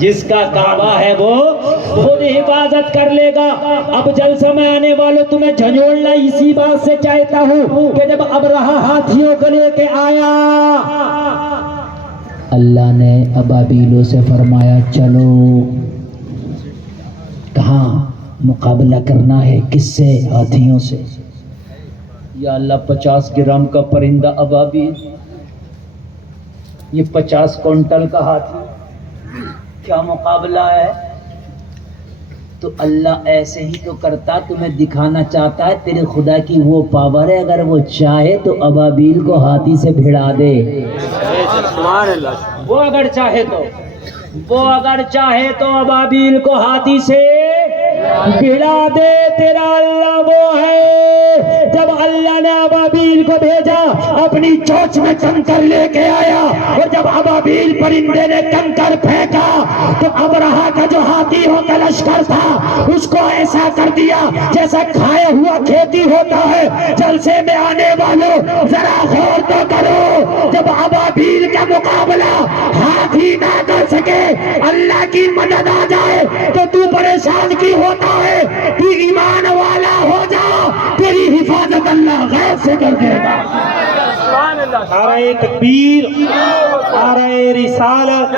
جس کا کعبہ ہے وہ خود حفاظت کر لے گا۔ اب جلسہ میں آنے والوں تمہیں جھنجھوڑنا اسی بات سے چاہتا ہوں کہ جب ابرہہ ہاتھیوں کو لے کے آیا، اللہ نے ابابیلوں سے فرمایا چلو، کہاں مقابلہ کرنا ہے، کس سے؟ ہاتھیوں سے۔ یا اللہ 50 گرام کا پرندہ ابابیل، یہ 50 کوئنٹل کا ہاتھی، کیا مقابلہ ہے؟ تو اللہ ایسے ہی تو کرتا، تمہیں دکھانا چاہتا ہے تیرے خدا کی وہ پاور ہے، اگر وہ چاہے تو ابابیل کو ہاتھی سے بھڑا دے۔ وہ اگر چاہے تو ابابیل کو ہاتھی سے بھڑا دے۔ تیرا اللہ وہ ہے، جب اللہ نے ابابیل کو بھیجا اپنی چونچ میں کنکر لے کے آیا، اور جب ابابیل پرندے نے کنکر پھینکا تو ابرہہ کا جو ہاتھیوں کا لشکر تھا اس کو ایسا کر دیا جیسا کھایا ہوا کھیتی ہوتا ہے۔ جلسے میں آنے والوں ذرا غور تو کرو، جب ابابیل کا مقابلہ ہاتھی نہ کر سکے، اللہ کی مدد آ جائے تو تو پریشان کی ہوتا ہے؟ تو ایمان والا ہو جا، تیری حفاظت اللہ غیر سے کر دے گا۔ نعرہ تکبیر، نعرہ رسالت،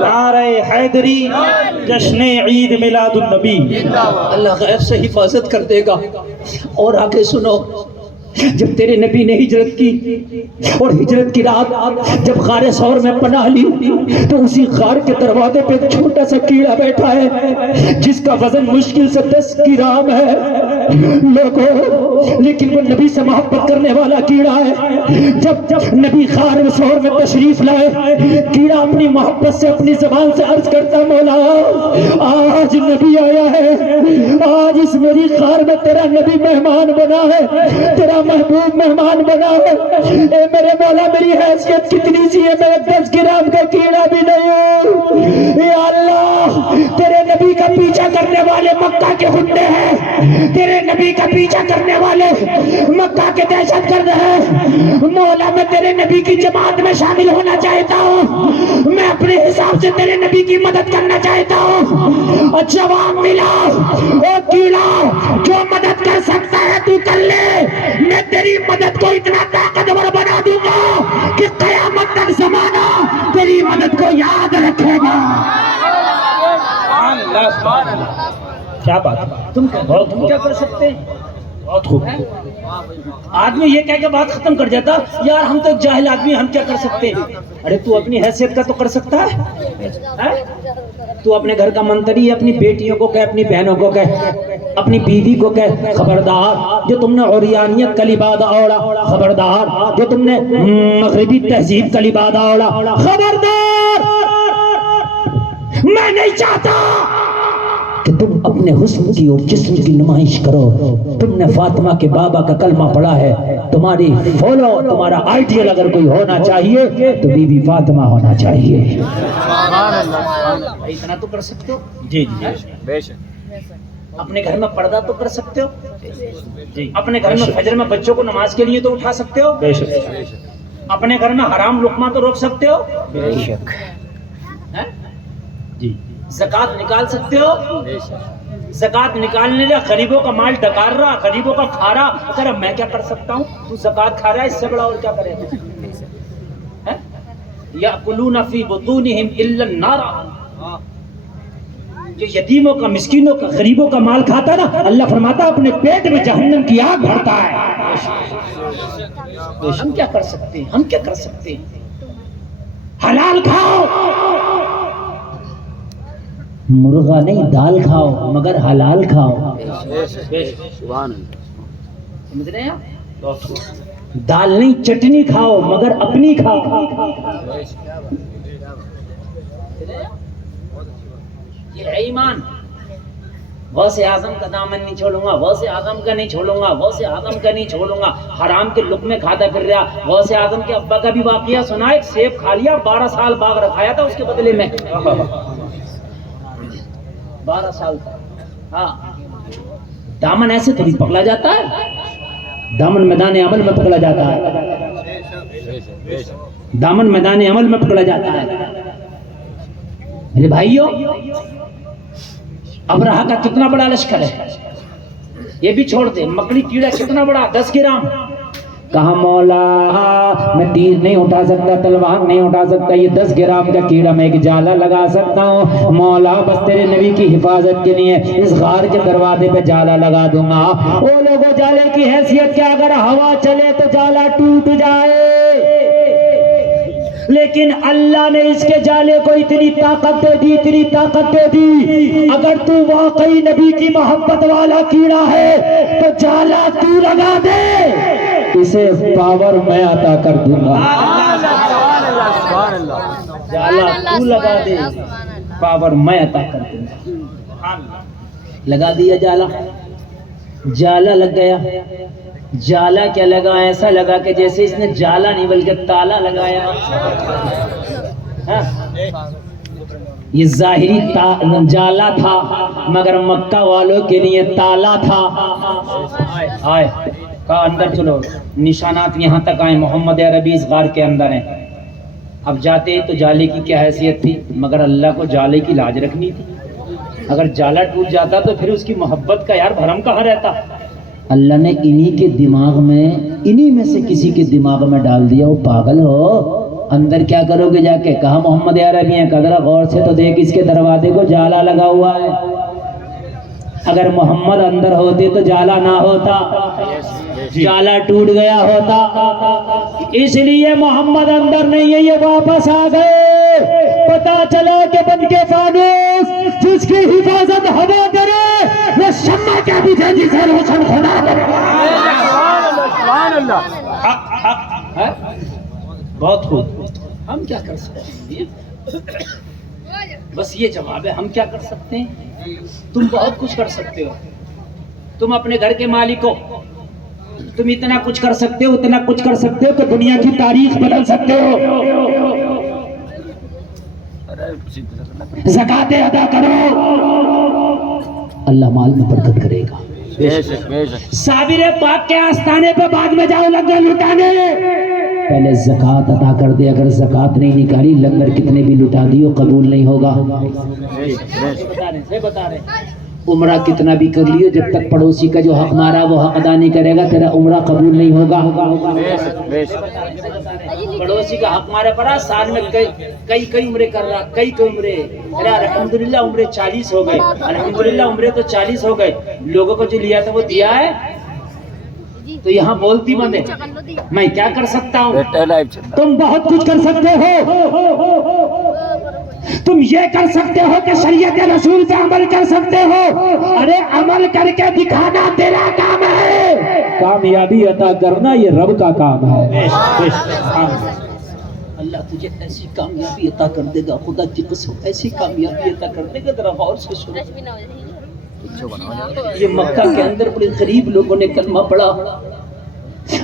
نعرہ حیدری، جشن عید میلاد النبی، اللہ غیب سے حفاظت کر دے گا۔ اور آگے سنو، جب تیرے نبی نے ہجرت کی اور ہجرت کی رات جب غار ثور میں پناہ لی تو اسی غار کے دروازے پہ ایک چھوٹا سا کیڑا بیٹھا ہے جس کا وزن مشکل سے 10 گرام ہے لوگوں، لیکن وہ نبی سے محبت کرنے والا کیڑا ہے۔ جب نبی غار ثور میں تشریف لائے، کیڑا اپنی محبت سے اپنی زبان سے عرض کرتا، مولا آج نبی آیا ہے، آج اس میری غار میں تیرا نبی مہمان بنا ہے، تیرا محبوب مہمان بنا ہے۔ اے میرے مولا، میری حیثیت کتنی سی ہے، میں 10 گرام کا کیڑا بھی نہیں ہوں۔ یا اللہ، تیرے نبی کا پیچھا کرنے والے مکہ کے غنڈے ہیں، تیرے نبی کا پیچھا کرنے والے مکہ کے دہشت گرد ہیں۔ مولا، میں تیرے نبی کی جماعت میں شامل ہونا چاہتا ہوں، میں اپنے حساب سے تیرے نبی کی مدد کرنا چاہتا ہوں۔ اور جواب ملا، او کیڑا، جو مدد کر سکتا ہے تو کر لے، میں تیری مدد کو اتنا طاقتور بنا دوں گا کہ قیامت تک زمانہ تیری مدد کو یاد رکھے گا۔ کیا بات ہے، تم کیا کر سکتے ہیں؟ بہت خوب۔ آدمی یہ کہہ کے بات ختم کر جاتا، یار ہم تو ایک جاہل آدمی، ہم کیا کر سکتے ہیں؟ ارے تو اپنی حیثیت کا تو کر سکتا ہے۔ تو اپنے گھر کا منتری ہے، اپنی بیٹیوں کو کہہ، اپنی بہنوں کو کہہ، اپنی بیوی کو کہہ، خبردار جو تم نے عریانیت کا لبادہ اوڑا، خبردار جو تم نے مغربی تہذیب کا لبادہ اوڑا، خبردار، میں نہیں چاہتا کہ تم اپنے حسن کی اور جسم کی نمائش کرو۔ تم نے فاطمہ کے بابا کا کلمہ پڑھا ہے، تمہاری فالو، تمہارا آئیڈیل اگر کوئی ہونا چاہیے تو بی بی فاطمہ ہونا چاہیے۔ اتنا تو کر سکتے ہو؟ جی جی بے شک۔ اپنے گھر میں پردہ تو کر سکتے ہو؟ جی۔ اپنے گھر میں فجر میں بچوں کو نماز کے لیے تو اٹھا سکتے ہو؟ بے شک۔ اپنے گھر میں حرام لقمہ تو روک سکتے ہو؟ بے شک جی۔ زکوٰۃ نکال سکتے ہو؟ زکوٰۃ نکالنے لئے غریبوں کا مال ڈکار رہا، غریبوں کا کھا رہا، کہہ رہا میں کیا کر سکتا ہوں؟ تو زکوٰۃ کھا رہا ہے، اس سے بڑا اور کیا کرے؟ یأکلون فی بطونہم الا النار، جو یتیموں کا، مسکینوں کا، غریبوں کا مال کھاتا نا، اللہ فرماتا اپنے پیٹ میں جہنم کی آگ بھرتا ہے۔ ہم کیا کر سکتے ہیں؟ ہم کیا کر سکتے ہیں؟ حلال کھاؤ، مرغا نہیں دال کھاؤ مگر حلال کھاؤ۔ سمجھ رہے ہیں آپ؟ دال نہیں چٹنی کھاؤ مگر اپنی کھاؤ۔ یہ ہے ایمان۔ غوث اعظم کا دامن نہیں چھوڑوں گا، غوث اعظم کا نہیں چھوڑوں گا، غوث اعظم کا نہیں چھوڑوں گا، حرام کے لقمے کھاتا پھر رہا۔ غوث اعظم کے ابا کا بھی واقعہ سنا، ایک سیب کھا لیا، 12 سال باغ رکھایا تھا اس کے بدلے میں، 12 سال کا۔ ہاں، دامن ایسے تھوڑی پکڑا جاتا ہے، دامن میدان عمل میں پکڑا جاتا ہے، دامن میدان عمل میں پکڑا جاتا ہے۔ میرے بھائیوں، ابرہہ کا کتنا بڑا لشکر ہے، یہ بھی چھوڑ دے، مکڑی کیڑا کتنا بڑا، 10 گرام. کہا مولا میں تیر نہیں اٹھا سکتا، تلوار نہیں اٹھا سکتا، یہ 10 گرام کا کیڑا میں ایک جالا لگا سکتا ہوں. مولا بس تیرے نبی کی حفاظت کے لیے اس غار کے دروازے پہ جالا لگا دوں گا. وہ لوگوں جالے کی حیثیت کیا، اگر ہوا چلے تو جالا ٹوٹ جائے، لیکن اللہ نے اس کے جالے کو اتنی طاقت دے دی، اتنی طاقت دے دی، اگر تو واقعی نبی کی محبت والا کیڑا ہے تو جالا تو لگا دے، اسے پاور میں عطا کر دوں گا. جالا تو لگا دے، پاور میں عطا کر دوں گا. لگا دیا جالا، جالا لگ گیا. جالا کیا لگا، ایسا لگا کہ جیسے اس نے جالا نہیں بلکہ تالا لگایا. یہ ظاہری جالا تھا مگر مکہ والوں کے لیے تالا تھا. آئے کہا اندر چلو، نشانات یہاں تک آئے، محمد عربی اس غار کے اندر ہیں. اب جاتے تو جالے کی کیا حیثیت تھی، مگر اللہ کو جالے کی لاج رکھنی تھی. اگر جالا ٹوٹ جاتا تو پھر اس کی محبت کا یار بھرم کہاں رہتا. اللہ نے انہی کے دماغ میں، انہی میں سے کسی کے دماغ میں ڈال دیا، وہ پاگل ہو اندر کیا کرو گے جا کے. کہا محمد عربی ہیں، قدرہ غور سے تو دیکھ اس کے دروازے کو جالا لگا ہوا ہے. اگر محمد اندر ہوتے تو جالا نہ ہوتا، جالا ٹوٹ گیا ہوتا. اس لیے محمد اندر نہیں ہے، یہ واپس آ گئے. پتا چلا کہ بن کے فانوس جس کی حفاظت ہوا کرے وہ شمع کیا بھی تھے جسے روشن خدا کرے. بہت خوب. ہم کیا کر سکتے ہیں، بس یہ جواب ہے، ہم کیا کر سکتے ہیں. تم بہت کچھ کر سکتے ہو، تم اپنے گھر کے مالک ہو، تم اتنا کچھ کر سکتے ہو، اتنا کچھ کر سکتے ہو کہ دنیا کی تاریخ بدل سکتے ہو. زکوٰۃ ادا کرو، اللہ مال میں برکت کرے گا. صابر پاک کے آستانے پہ بعد میں جاؤ لنگر لٹانے، پہلے زکوٰۃ ادا کر دے. اگر زکوٰۃ نہیں نکالی لنگر کتنے بھی لٹا دیو قبول نہیں ہوگا. بتا رہے عمرہ کتنا بھی کر لیو، جب تک پڑوسی کا جو حق مارا وہ حق ادا نہیں کرے گا تیرا عمرہ قبول نہیں ہوگا. پڑوسی کا حق مارا پڑا، سال میں کئی عمرے کر رہا، کئی عمرے. الحمدللہ عمرے 40 ہو گئے، الحمدللہ عمرے تو 40 ہو گئے. لوگوں کو جو لیا تھا وہ دیا ہے تو یہاں بولتی بند ہے. میں کیا کر سکتا ہوں، تم بہت کچھ کر سکتے ہو. تم یہ کر سکتے ہو کہ شریعت رسول پہ عمل کر سکتے ہو. ارے عمل کر کے دکھانا تیرا کام ہے، کامیابی عطا کرنا یہ رب کا کام ہے. اللہ تجھے ایسی کامیابی عطا کر دے گا، خدا کی قسم ایسی کامیابی عطا کر دے گا. ذرا غور سے سنو. یہ مکہ کے اندر بڑے غریب لوگوں نے کلمہ پڑھا.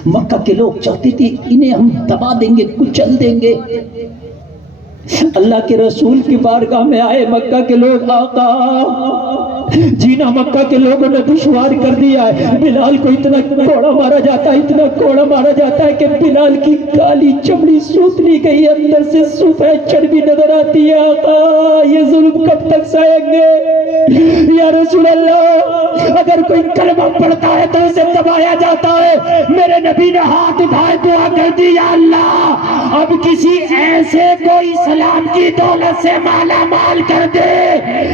مکہ کے لوگ چاہتے تھے انہیں ہم دبا دیں گے، کچل دیں گے. اللہ کے رسول کی بارگاہ میں آئے مکہ کے لوگ. آقا جینا مکہ کے لوگوں نے دشوار کر دیا ہے. بلال کو اتنا کوڑا مارا جاتا ہے، اتنا کوڑا مارا جاتا ہے کہ بلال کی کالی چمڑی سوت لی گئی، اندر سے سفید چربی نظر آتی ہے. آقا یہ ظلم کب تک سہیں گے یا رسول اللہ؟ اگر کوئی کلمہ پڑھتا ہے تو اسے دبایا جاتا ہے. میرے نبی نے ہاتھ اٹھائے دعا کر دی، یا اللہ اب کسی ایسے کو اسلام کی دولت سے مالا مال کر دے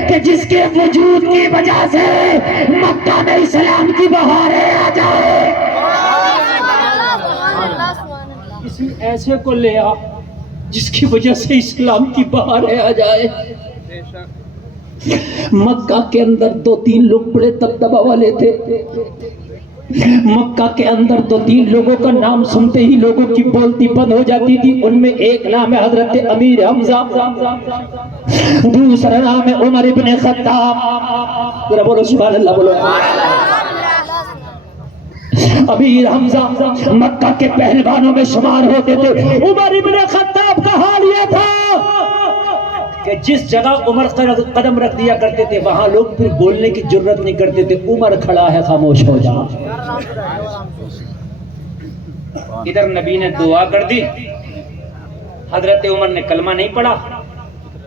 کہ جس کے وجود کی وجہ سے مکہ میں اسلام کی بہاریں آ جائے. کسی ایسے کو لے آ جس کی وجہ سے اسلام کی بہاریں آ جائے. مکہ کے اندر 2-3 لوگ بڑے دبدبہ والے تھے. مکہ کے اندر 2-3 لوگوں کا نام سنتے ہی لوگوں کی بولتی بند ہو جاتی تھی. ان میں ایک نام ہے حضرت امیر حمزہ، دوسرا نام ہے عمر ابن خطاب. ذرا بولو سبحان اللہ، بولو. امیر حمزہ مکہ کے پہلوانوں میں شمار ہوتے تھے. عمر ابن خطاب کا حال یہ تھا کہ جس جگہ عمر قدم رکھ دیا کرتے تھے وہاں لوگ پھر بولنے کی جرت نہیں کرتے تھے. عمر کھڑا ہے خاموش ہو جا. ادھر نبی نے دعا کر دی، حضرت عمر نے کلمہ نہیں پڑھا.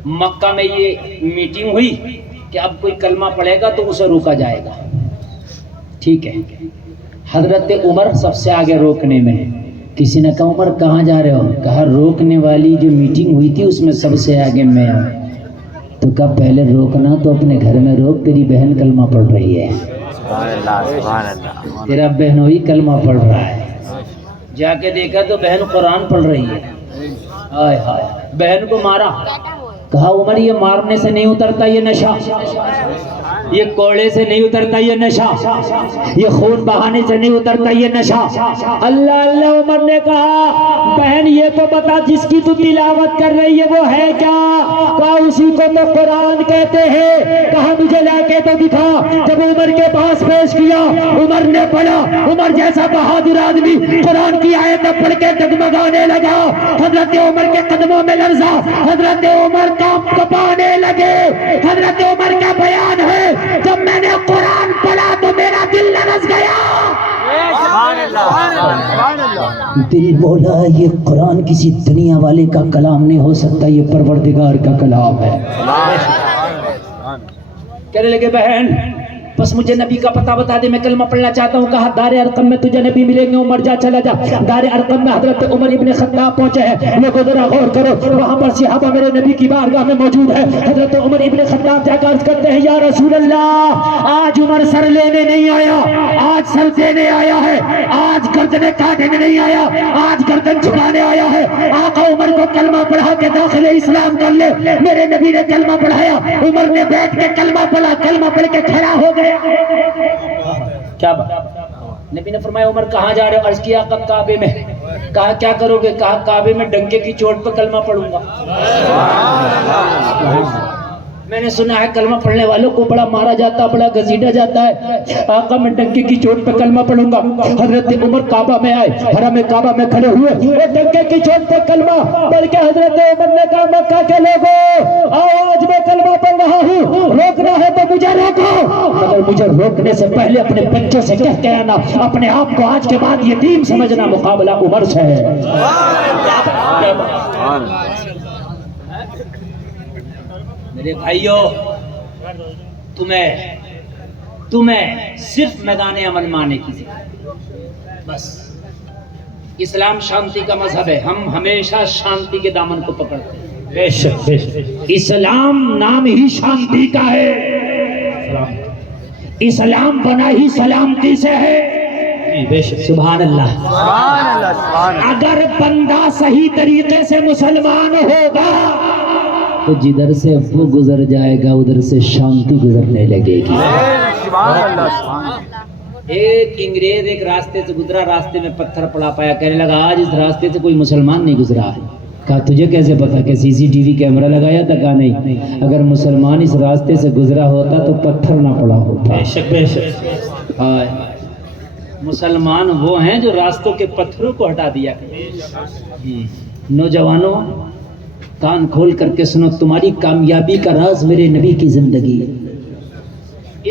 مکہ میں یہ میٹنگ ہوئی کہ اب کوئی کلمہ پڑھے گا تو اسے روکا جائے گا. ٹھیک ہے. حضرت عمر سب سے آگے روکنے میں. کسی نے کہا عمر کہاں جا رہے ہو؟ کہا روکنے والی جو میٹنگ ہوئی تھی اس میں سب سے آگے میں ہوں. تو کہا پہلے روکنا تو اپنے گھر میں روک, تیری بہن کلمہ پڑھ رہی ہے, تیرا بہنوئی کلمہ پڑھ رہا ہے. جا کے دیکھا تو بہن قرآن پڑھ رہی ہے. ہائے ہائے, بہن کو مارا. کہا عمر یہ مارنے سے نہیں اترتا یہ نشہ, یہ کوڑے سے نہیں اترتا یہ نشہ, یہ خون بہانے سے نہیں اترتا یہ نشہ. اللہ اللہ. عمر نے کہا بہن یہ تو بتا جس کی تو تلاوت کر رہی ہے وہ ہے کیا؟ کہا اسی کو تو قرآن کہتے ہیں. کہا مجھے لا کے تو دکھا. جب عمر کے پاس پیش کیا, عمر نے پڑھا. عمر جیسا بہادر آدمی قرآن کی آیت پڑھ کے ڈگمگانے لگا. حضرت عمر کے قدموں میں لرزا, حضرت عمر کام کپانے لگے. حضرت عمر کا بیان ہے جب میں نے قرآن پڑھا تو میرا دل لرز گیا. دل بولا یہ قرآن کسی دنیا والے کا کلام نہیں ہو سکتا, یہ پروردگار کا کلام ہے. کہنے لگے بہن بس مجھے نبی کا پتہ بتا دے, میں کلمہ پڑھنا چاہتا ہوں. کہا دار ارقم میں تجھے نبی ملیں گے. عمر جا چلا جا. دار ارقم میں حضرت عمر ابن خطاب پہنچے ہیں. لوگوں ذرا غور کرو, وہاں پر صحابہ میرے نبی کی بارگاہ میں موجود ہے. حضرت عمر ابن خطاب جا کر عرض کرتے ہیں یا رسول اللہ آج عمر سر لینے نہیں آیا, آج سر دینے آیا ہے, آج گردنیں کاٹنے نہیں آیا, آج گردن جھکانے آیا ہے. آقا عمر کو کلمہ پڑھا کے داخل اسلام کر لے. میرے نبی نے کلمہ پڑھایا, عمر نے بیٹھ کے کلمہ پڑھا, کلمہ پڑھ کے کھڑا ہو گیا. کیا بات؟ نبی نے فرمایا عمر کہاں جا رہے ہو؟ عرض کیا کعبے میں. کہا کیا کرو گے؟ کہا کعبے میں ڈنکے کی چوٹ پہ کلمہ پڑھوں گا. میں نے سنا ہے کلمہ پڑھنے والوں کو بڑا مارا جاتا, بڑا گھسیٹا جاتا ہے. آقا میں ڈنکے کی چوٹ پہ کلمہ پڑھوں گا. حضرت عمر کعبہ میں آئے, حرم کعبہ میں کھڑے ہوئے, وہ ڈنکے کی چوٹ پہ کلمہ پڑھ کے حضرت عمر نے کہا مکہ کے لوگوں آج میں کلمہ پڑھ رہا ہوں, روکنا ہے تو مجھے روکو, مگر مجھے روکنے سے پہلے اپنے بچوں سے کہہ کے آنا اپنے آپ کو آج کے بعد یتیم سمجھنا, مقابلہ عمر سے ہے. میرے بھائیو تمہیں صرف میدان عمل مانے کی بس. اسلام شانتی کا مذہب ہے, ہم ہمیشہ شانتی کے دامن کو پکڑتے ہیں. بے شک بے شک اسلام نام ہی شانتی کا ہے. اسلام بنا ہی سلامتی سے ہے. سبحان اللہ. اگر بندہ صحیح طریقے سے مسلمان ہوگا تو جدھر سے وہ گزر جائے گا ادھر سے شانتی گزرنے لگے گی. ایک انگریز ایک راستے سے گزرا, راستے میں پتھر پڑا پایا, کہنے لگا آج اس راستے سے کوئی مسلمان نہیں گزرا ہے. کہا تجھے کیسے پتا؟ کہ سی سی ٹی وی کیمرہ لگایا تھا. کہا نہیں, اگر مسلمان اس راستے سے گزرا ہوتا تو پتھر نہ پڑا ہوتا. مسلمان وہ ہیں جو راستوں کے پتھروں کو ہٹا دیا. نوجوانوں کان کھول کر کے سنو, تمہاری کامیابی کا راز میرے نبی کی زندگی,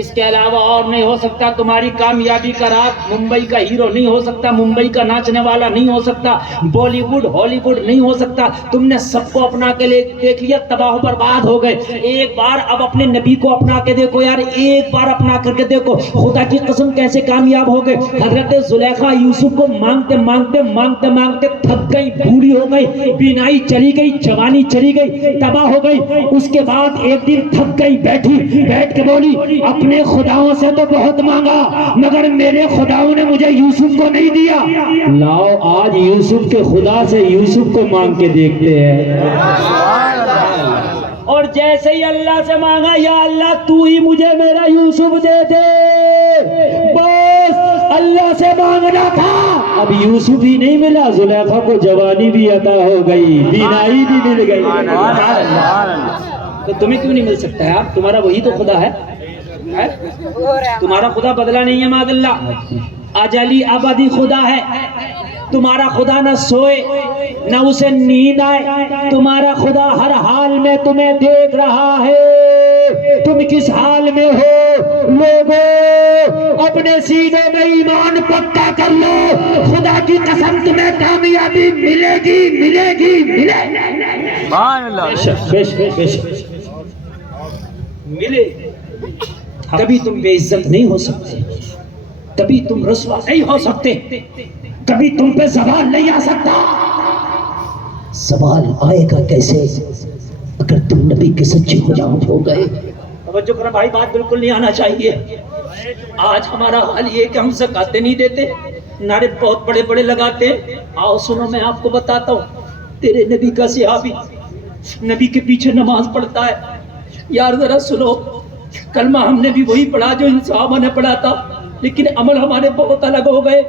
اس کے علاوہ اور نہیں ہو سکتا. تمہاری کامیابی کا راز ممبئی کا ہیرو نہیں ہو سکتا, ممبئی کا ناچنے والا نہیں ہو سکتا, بالی ووڈ ہالی ووڈ نہیں ہو سکتا. تم نے سب کو اپنا کے لے دیکھ لیا, تباہ و برباد ہو گئے. ایک بار اب اپنے نبی کو اپنا کے دیکھو یار, ایک بار اپنا کر کے دیکھو, خدا کی قسم کیسے کامیاب ہو گئے. حضرت زلیخا یوسف کو مانگتے مانگتے مانگتے مانگتے تھک گئی, بوڑھی ہو گئی, بینائی چلی گئی, جوانی چلی گئی, تباہ ہو گئی. اس کے بعد ایک دن تھک گئی, بیٹھی, بیٹھ کے بولی اپنے خداؤں سے تو بہت مانگا مگر میرے خداؤں نے مجھے یوسف کو نہیں دیا. لاؤ آج یوسف کے خدا سے یوسف کو مانگ کے دیکھتے ہیں. اور جیسے ہی اللہ سے مانگا, یا اللہ تو ہی مجھے میرا یوسف دے دے, بس اللہ سے مانگنا تھا. اب یوسف ہی نہیں ملا, زلیخا کو جوانی بھی عطا ہو گئی, بینائی بھی مل گئی. تو تمہیں کیوں نہیں مل سکتا ہے یار؟ تمہارا وہی تو خدا ہے. تمہارا خدا بدلا نہیں ہے معاذ اللہ, اجلی ابدی خدا ہے. تمہارا خدا نہ سوئے نہ اسے نیند آئے, تمہارا خدا ہر حال میں تمہیں دیکھ رہا ہے. تم کس حال میں ہو لوگوں اپنے سینوں میں ایمان پکا کر لو، خدا کی قسم تمہیں کامیابی ملے گی ملے گی ملے گی۔ سبحان اللہ، ملے۔ کبھی تم بے عزت نہیں ہو سکتے، کبھی تم رسوا نہیں ہو سکتے، کبھی تم پہ سوال نہیں آ سکتا۔ سوال آئے گا کیسے؟ اگر تم نبی کے سچے غلام ہو گئے۔ توجہ کرو بھائی، بات بالکل نہیں آنا چاہیے۔ آج ہمارا حال یہ کہ ہم زکاتیں نہیں دیتے، نعرے بہت بڑے بڑے لگاتے ہیں۔ آؤ سنو، میں آپ کو بتاتا ہوں، تیرے نبی کا صحابی نبی کے پیچھے نماز پڑھتا ہے۔ یار ذرا سنو، کلمہ ہم نے بھی وہی پڑھا جو ان صحابہ نے پڑھا تھا، لیکن عمل ہمارے بہت الگ ہو گئے۔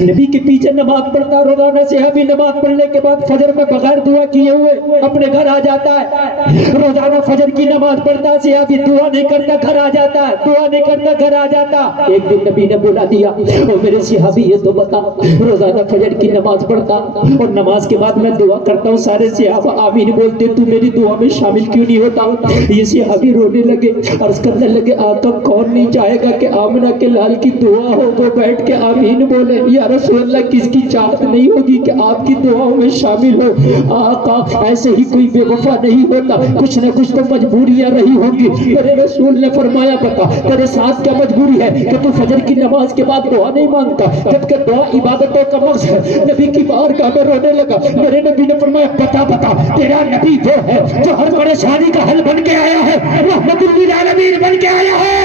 نبی کے پیچھے نماز پڑھتا روزانہ، صحابی نماز پڑھنے کے بعد فجر میں بغیر دعا کیے ہوئے اپنے گھر آ جاتا ہے۔ روزانہ فجر کی نماز پڑھتا، صحابی دعا نہیں کرتا گھر آ جاتا ہے، دعا نہیں کرتا گھر آ جاتا۔ ایک دن نبی نے بولا دیا، او میرے صحابی یہ تو بتا، روزانہ فجر کی نماز پڑھتا اور نماز کے بعد میں دعا کرتا ہوں، سارے صحابہ آمین بولتے، تو میری دعا میں شامل کیوں نہیں ہوتا؟ یہ صحابی رونے لگے، عرض کرنے لگے، آقا کون نہیں چاہے گا کہ آمنہ کے لال کی دعا ہو تو بیٹھ کے آمین بولے؟ یا رسول اللہ، کس کی چاہت نہیں ہوگی کہ آپ کی دعاؤں میں شامل ہو؟ آقا ایسے ہی کوئی بے وفا نہیں ہوتا، کچھ نہ کچھ تو مجبوریاں رہی ہوں گی۔ میرے رسول نے فرمایا، بتا تیرے ساتھ کیا مجبوری ہے کہ تو فجر کی نماز کے بعد دعا نہیں مانگتا، جبکہ دعا عبادتوں کا مقصد ہے۔ نبی کی بارگاہ میں رونے لگا۔ میرے نبی نے فرمایا، بتا تیرا نبی وہ ہے جو ہر پریشانی کا حل بن کے آیا ہے، رحمت للعالمین بن کے آیا ہے۔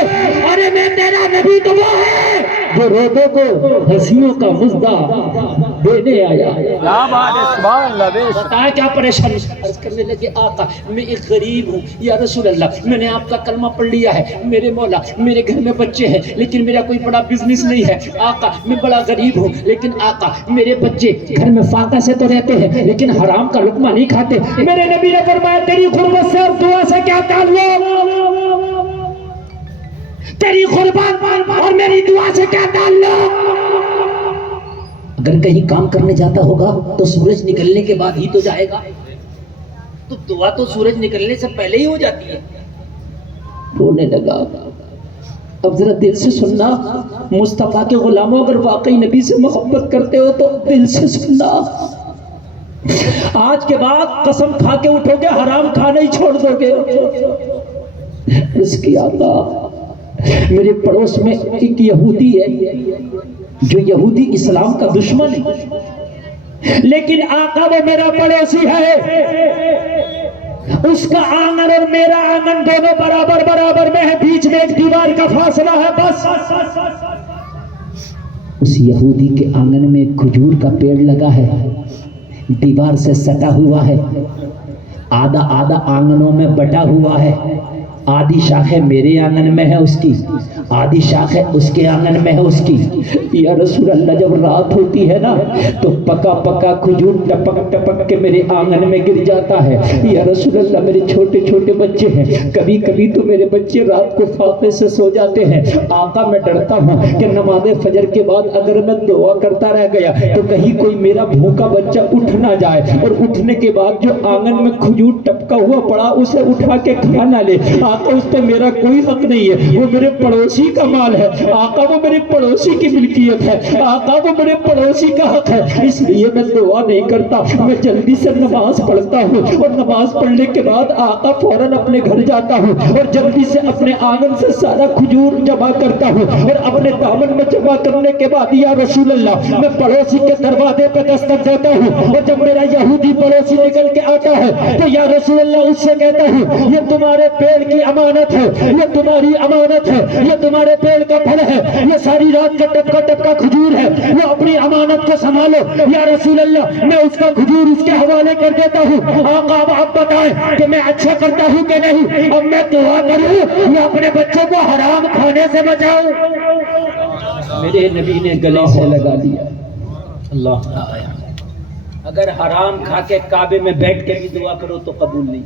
ارے میں تیرا نبی تو وہ ہے جو روزوں کو ہنسیوں کا مزدہ دینے آیا ہے۔ کیا بات ہے، سبحان اللہ، بے شک۔ بتایا کیا پریشانی؟ عرض کرنے لگے، آقا میں ایک غریب ہوں، یا رسول اللہ میں نے آپ کا کلمہ پڑھ لیا ہے، میرے مولا میرے گھر میں بچے ہیں لیکن میرا کوئی بڑا بزنس نہیں ہے، آقا میں بڑا غریب ہوں، لیکن آقا میرے بچے گھر میں فاقہ سے تو رہتے ہیں لیکن حرام کا لقمہ نہیں کھاتے۔ میرے نبی نے فرمایا، تیری غربت سے اور دعا سے کیا تعلق؟ تیری قربان اور میری دعا سے کیا تعلق؟ اگر کہیں کام کرنے جاتا ہوگا تو سورج نکلنے کے بعد ہی تو جائے گا، تو دعا تو سورج نکلنے سے پہلے ہی ہو جاتی ہے۔ رونے لگا۔ اب ذرا دل سے سننا، مصطفیٰ کے غلاموں، اگر واقعی نبی سے محبت کرتے ہو تو دل سے سننا۔ آج کے بعد قسم کھا کے اٹھو گے، حرام کھانا ہی چھوڑ دو گے۔ اس کی آقا، میرے پڑوس میں ایک یہودی ہے جو یہودی اسلام کا دشمن ہے، لیکن آقا وہ میرا پڑوسی ہے۔ اس کا آنگن اور میرا آنگن دونوں برابر میں ہے، بیچ میں ایک دیوار کا فاصلہ ہے بس۔ اس یہودی کے آنگن میں ایک کھجور کا پیڑ لگا ہے، دیوار سے سٹا ہوا ہے، آدھا آنگنوں میں بٹا ہوا ہے۔ آدھی شاخیں میرے آنگن میں ہے اس کی، آدھی شاخیں اس کے آنگن میں ہے اس کی۔ یا رسول اللہ، جب رات ہوتی ہے نا تو پکا کھجور ٹپک کے میرے آنگن میں گر جاتا ہے۔ یا رسول اللہ، میرے چھوٹے بچے ہیں، کبھی تو میرے بچے رات کو فاقے سے سو جاتے ہیں۔ آقا میں ڈرتا ہوں کہ نماز فجر کے بعد اگر میں دعا کرتا رہ گیا تو کہیں کوئی میرا بھوکا بچہ اٹھ نہ جائے اور اٹھنے کے بعد جو آنگن میں کھجور ٹپکا ہوا پڑا اسے اٹھا کے کھا نہ لے۔ آقا اس پہ میرا کوئی حق نہیں ہے، وہ میرے پڑوسی کا مال ہے۔ آقا وہ میرے پڑوسی کی ملکیت ہے، آقا وہ میرے پڑوسی کا حق ہے، اس لیے میں دعا نہیں کرتا، میں جلدی سے نماز پڑھتا ہوں اور نماز پڑھنے کے بعد آقا فوراً اپنے گھر جاتا ہوں اور جلدی سے اپنے آنگن سے سارا کھجور جمع کرتا ہوں اور اپنے دامن میں جمع کرنے کے بعد یا رسول اللہ میں پڑوسی کے دروازے پہ دستک دیتا ہوں اور جب میرا یہودی پڑوسی نکل کے آتا ہے تو یا رسول اللہ اس سے کہتا ہوں، یہ تمہارے پیڑ کی امانت ہے، یہ تمہاری امانت ہے، یہ تمہارے پیڑ کا پھل ہے، یہ ساری رات کا ٹپکا کھجور ہے، وہ اپنی امانت کو سنبھالو۔ یا رسول اللہ، میں اس کا کھجور اس کے حوالے کر دیتا ہوں۔ آقا اب آپ بتائیں کہ میں اچھا کرتا ہوں کہ نہیں؟ اب میں دعا کروں یا اپنے بچوں کو حرام کھانے سے بچاؤں؟ میرے نبی نے گلے سے لگا دیا۔ اللہ، اگر حرام کھا کے کعبے میں بیٹھ کے بھی دعا کرو تو قبول نہیں۔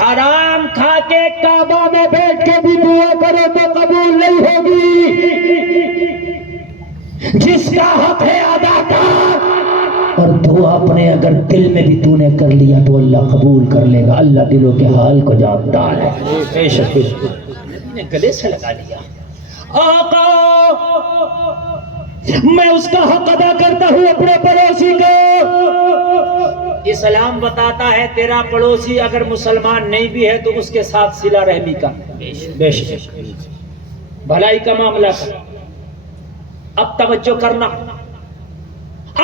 حرام کھا کے کعبہ میں بیٹھ کے بھی دعا کرو تو قبول نہیں ہوگی۔ جس کا حق ہے ادا کر، اور دعا اپنے اگر دل میں بھی تو نے کر لیا تو اللہ قبول کر لے گا. اللہ دلوں کے حال کو جانتا ہے. بے شک نے گلے سے لگا لیا. آقا میں اس کا حق ادا کرتا ہوں اپنے پڑوسی کو. اسلام بتاتا ہے تیرا پڑوسی اگر مسلمان نہیں بھی ہے تو اس کے ساتھ صلہ رحمی کا. بے شک بھلائی کا معاملہ کر. اب توجہ کرنا.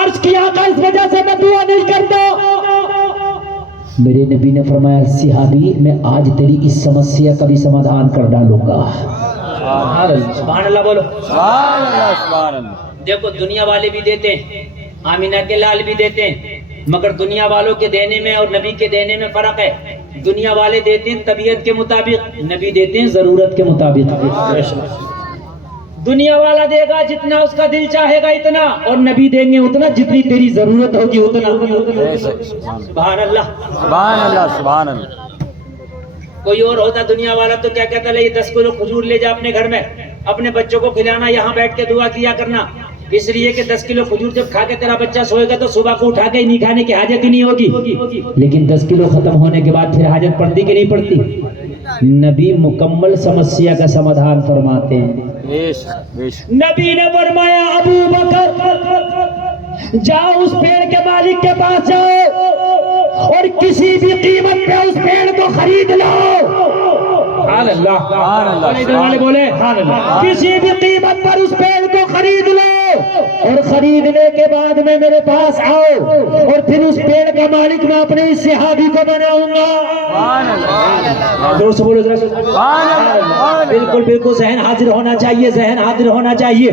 عرض کیا کہ اس وجہ سے میں دعا نہیں کرتا. میرے نبی نے فرمایا صحابی میں آج تیری اس سمسیا کا بھی سمادھان کر ڈالوں گا. سبحان اللہ بولو. سبحان اللہ سبحان اللہ. دیکھو دنیا والے بھی دیتے ہیں, آمینہ کے لال بھی دیتے ہیں, مگر دنیا والوں کے دینے میں اور نبی کے دینے میں فرق ہے. دنیا والے دیتے ہیں طبیعت کے مطابق, نبی دیتے ہیں ضرورت کے مطابق. دنیا والا دے گا جتنا اس کا دل چاہے گا اتنا, اور نبی دیں گے اتنا جتنی تیری ضرورت ہوگی اتنا. سبحان اللہ سبحان اللہ سبحان اللہ. کوئی اور ہوتا دنیا والا تو کیا کہتا لے 10 کلو کھجور لے جا اپنے گھر میں, اپنے بچوں کو کھلانا, یہاں بیٹھ کے دعا کیا کرنا. اس لیے کہ 10 کلو کھجور جب کھا کے تیرا بچہ سوئے گا تو صبح کو اٹھا کے نہیں کھانے کی حاجت ہی نہیں ہوگی. لیکن 10 کلو ختم ہونے کے بعد پھر حاجت پڑتی کہ نہیں پڑتی؟ نبی مکمل سمسیا کا سمادھان فرماتے ہیں. نبی نے فرمایا ابو بکر جاؤ اس پیڑ کے مالک کے پاس جاؤ اور کسی بھی قیمت پہ اس پیڑ کو خرید لو. سبحان اللہ بولے کسی بھی قیمت پر اس پیڑ کو خرید لو, اور خریدنے کے بعد میں میرے پاس آؤ, اور پھر اس پیڑ کا مالک میں اپنے اس صحابی کو بناؤں گا. بالکل بالکل ذہن حاضر ہونا چاہیے, ذہن حاضر ہونا چاہیے.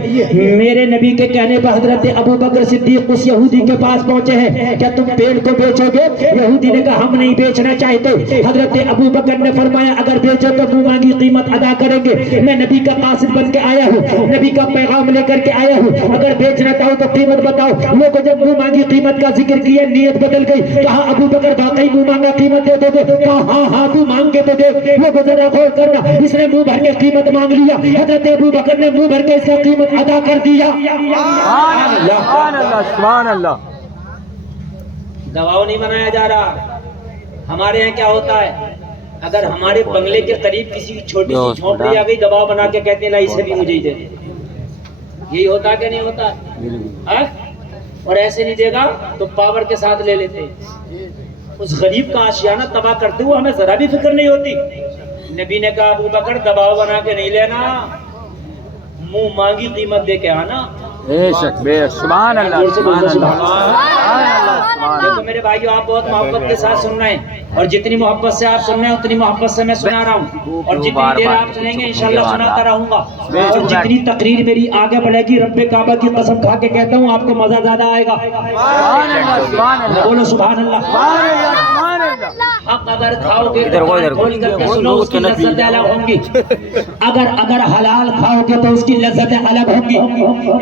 میرے نبی کے کہنے پر حضرت ابو بکر صدیق اس یہودی کے پاس پہنچے ہیں, کیا تم پیڑ کو بیچو گے؟ یہودی نے کہا ہم نہیں بیچنا چاہتے. حضرت ابو بکر نے فرمایا اگر بیچو تو منہ مانگی قیمت ادا کریں گے. میں نبی کا قاصد بن کے آیا ہوں, نبی کا پیغام لے کر کے آیا ہوں, اگر بیچنا چاہو تو قیمت بتاؤ. لوگوں جب منہ مانگی قیمت کا ذکر کیا نیت بدل گئی. کہا ابو بکر واقعی منہ مانگا قیمت دے دو گے؟ کہا ہاں ہاں تو مانگ کے تو دے. وہ ذرا غور کرنا, اس نے منہ بھر کے قیمت مانگ لیا. حضرت ابو بکر نے منہ بھر کے اس کا قیمت ادا کر دیا. سبحان اللہ سبحان اللہ. گواہ نہیں بنایا جا رہا. ہمارے یہاں کیا ہوتا ہے, اگر ہمارے بنگلے کے قریب کسی کی چھوٹی سی جھونپڑی آ گئی گواہ بنا کے کہتے ہیں لا اسے بھی مجھے ہی دے. یہی ہوتا کہ نہیں ہوتا؟ اور ایسے نہیں دے گا تو پاور کے ساتھ لے لیتے. اس غریب کا آشیانہ تباہ کرتے ہوئے ہمیں ذرا بھی فکر نہیں ہوتی. نبی نے کہا ابو بکر دباؤ بنا کے نہیں لینا, منہ مانگی قیمت دے کے آنا. بے شک بے سبحان اللہ سبحان اللہ. دیکھو میرے بھائیو آپ بہت محبت کے ساتھ سن رہے ہیں, اور جتنی محبت سے آپ سن رہے ہیں اتنی محبت سے میں سنا رہا ہوں, اور جتنی دیر آپ سنیں گے انشاءاللہ سناتا رہوں گا. اور جتنی تقریر میری آگے بڑھے گی رب کعبہ کی قسم کھا کے کہتا ہوں آپ کو مزہ زیادہ آئے گا. بولو سبحان اللہ. حق اگر کھاؤ گے کھول کر کے سنو اس کی لذتیں الگ ہوں گی, اگر حلال کھاؤ گے تو اس کی لذتیں الگ ہوں گی.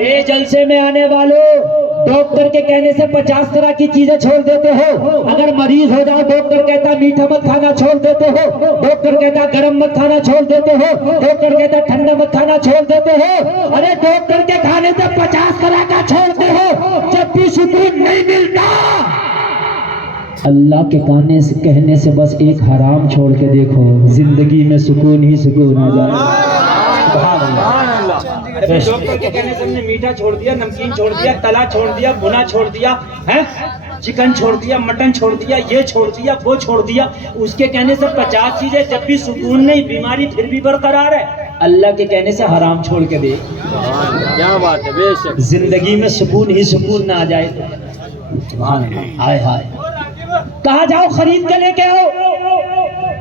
اے جلسے میں آنے والوں, ڈاکٹر کے کہنے سے 50 طرح کی چیزیں چھوڑ دیتے ہو. اگر مریض ہو جاؤ ڈاکٹر کہتا میٹھا مت کھانا چھوڑ دیتے ہو, ڈاکٹر کہتا گرم مت کھانا چھوڑ دیتے ہو, ڈاکٹر کہتا ٹھنڈا مت کھانا چھوڑ دیتے ہو. ارے ڈاکٹر کے کھانے سے 50 طرح کا چھوڑتے ہو, جب بھی سکون نہیں ملتا. اللہ کے کہنے سے بس ایک حرام چھوڑ کے دیکھو, زندگی میں سکون ہی سکون آ جائے. ڈاکٹر کے کہنے سے ہم نے میٹھا چھوڑ دیا, نمکین چھوڑ دیا, تلا چھوڑ دیا, بھنا چھوڑ دیا, چکن چھوڑ دیا, مٹن چھوڑ دیا, یہ چھوڑ دیا, وہ چھوڑ دیا. اس کے کہنے سے 50 چیزیں, جب بھی سکون نہیں, بیماری پھر بھی برقرار ہے. اللہ کے کہنے سے حرام چھوڑ کے دے, کیا بات ہے. بے شک زندگی میں سکون ہی سکون نہ آ جائے. ہائے ہائے. کہاں جاؤ خرید کے لے کے آؤ.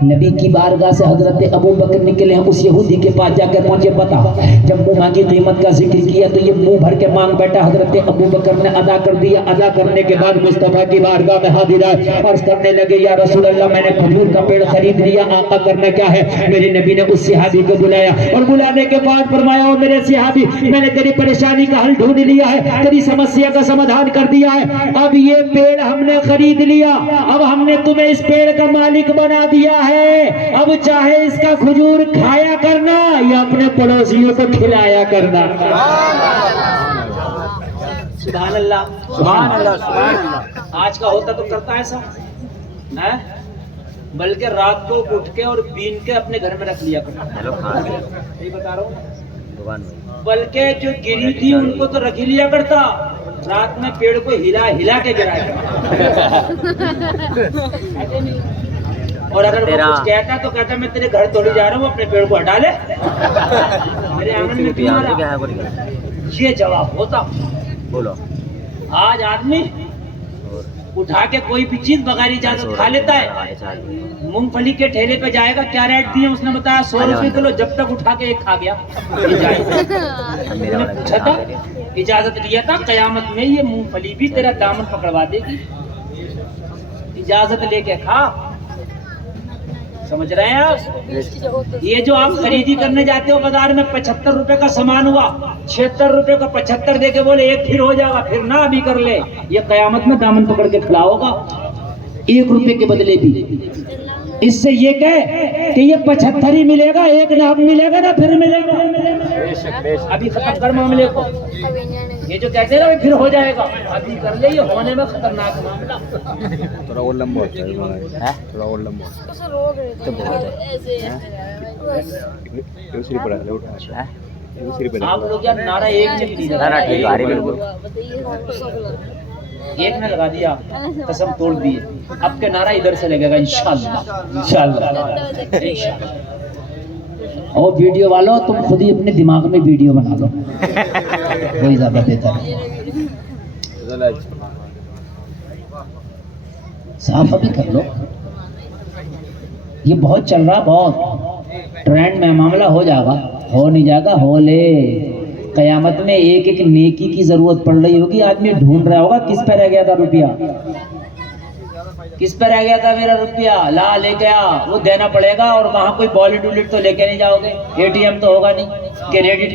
نبی کی بارگاہ سے حضرت ابو بکر نکلے, ہم اس یہودی کے پاس جا کے پہنچے. بتا جب منہ مانگی قیمت کا ذکر کیا تو یہ منہ بھر کے مانگ بیٹھا. حضرت ابو بکر نے ادا کر دیا. ادا کرنے کے بعد مصطفیٰ کی بارگاہ میں حاضر آئے, عرض کرنے لگے یا رسول اللہ میں نے کھجور کا پیڑ خرید لیا, آقا کرنا کیا ہے؟ میرے نبی نے اس صحابی کو بلایا, اور بلانے کے بعد فرمایا او میرے صحابی میں نے تیری پریشانی کا حل ڈھونڈ لیا ہے, تیری سمسیا کا سمادھان کر دیا ہے. اب یہ پیڑ ہم نے خرید لیا, اب ہم نے تمہیں اس پیڑ کا مالک بنا دیا ہے. اب چاہے اس کا کھجور کھایا کرنا یا اپنے پڑوسیوں کو کھلایا کرنا. سبحان اللہ سبحان اللہ سبحان اللہ. آج کا ہوتا تو کرتا ایسا ہے، بلکہ رات کو اٹھ کے اور بین کے اپنے گھر میں رکھ لیا کرتا. ہیلو خان یہی بتا رہا ہوں. دکان میں بلکہ جو گری تھی ان کو تو رکھ ہی لیا کرتا، رات میں پیڑ کو ہلا ہلا کے گرایا کرتا. اور اگر وہ کچھ کہتا تو کہتا میں تیرے گھر توڑی جا رہا ہوں، اپنے پیڑ کو ہٹا لے، میرے آنگن میں کیوں آ رہا؟ یہ جواب ہوتا. بولو. آج آدمی اٹھا کے کوئی بھی چیز بغیر اجازت کھا لیتا ہے. مونگ پھلی کے ٹھیلے پہ جائے گا، کیا ریٹ دیے اس نے بتایا 100 روپے کلو، جب تک اٹھا کے ایک کھا گیا. پوچھا تھا، اجازت لیا تھا، قیامت میں یہ مونگ پھلی بھی تیرا دامن پکڑوا دے گی، اجازت لے کے کھا. سمجھ رہے ہیں آپ؟ یہ جو آپ خریدی کرنے جاتے ہو بازار میں 75 روپے کا سامان ہوا، 76 روپے کا 75 دے کے بولے ایک پھر ہو جائے گا، پھر نہ ابھی کر لے. یہ قیامت میں دامن پکڑ کے کھلاؤ گا 1 روپے کے بدلے بھی. اس سے یہ کہے کہ یہ 75 ہی ملے گا، ایک نہ ملے گا نہ پھر ملے گا. ابھی ختم کر معاملے کو. یہ جو کہتے ہیں نا پھر ہو جائے گا، ابھی کر لے، یہ ہونے میں خطرناک معاملہ. تھوڑا اور لمبا ہوتا ہے، تھوڑا اور لمبا آپ لوگ یار نعرہ ایک نہیں بالکل ایک نے لگا دیا، قسم توڑ دی. اب کے نعرہ ادھر سے لگے گا انشاءاللہ انشاءاللہ. اور ویڈیو والوں تم خود ہی اپنے دماغ میں ویڈیو بنا لو، وہی زیادہ بہتر ہے. صاف ابھی کر لو، یہ بہت چل رہا، بہت ٹرینڈ میں معاملہ. ہو جائے گا، ہو نہیں جائے گا، ہو لے. قیامت میں ایک ایک نیکی کی ضرورت پڑ رہی ہوگی، آدمی ڈھونڈ رہا ہوگا کس پہ رہ گیا تھا روپیہ، کس پہ رہ گیا تھا میرا روپیہ، لا لے گیا، وہ دینا پڑے گا. اور وہاں کوئی والیٹ ولیٹ تو لے کے نہیں جاؤ گے، ATM تو ہوگا نہیں، کریڈٹ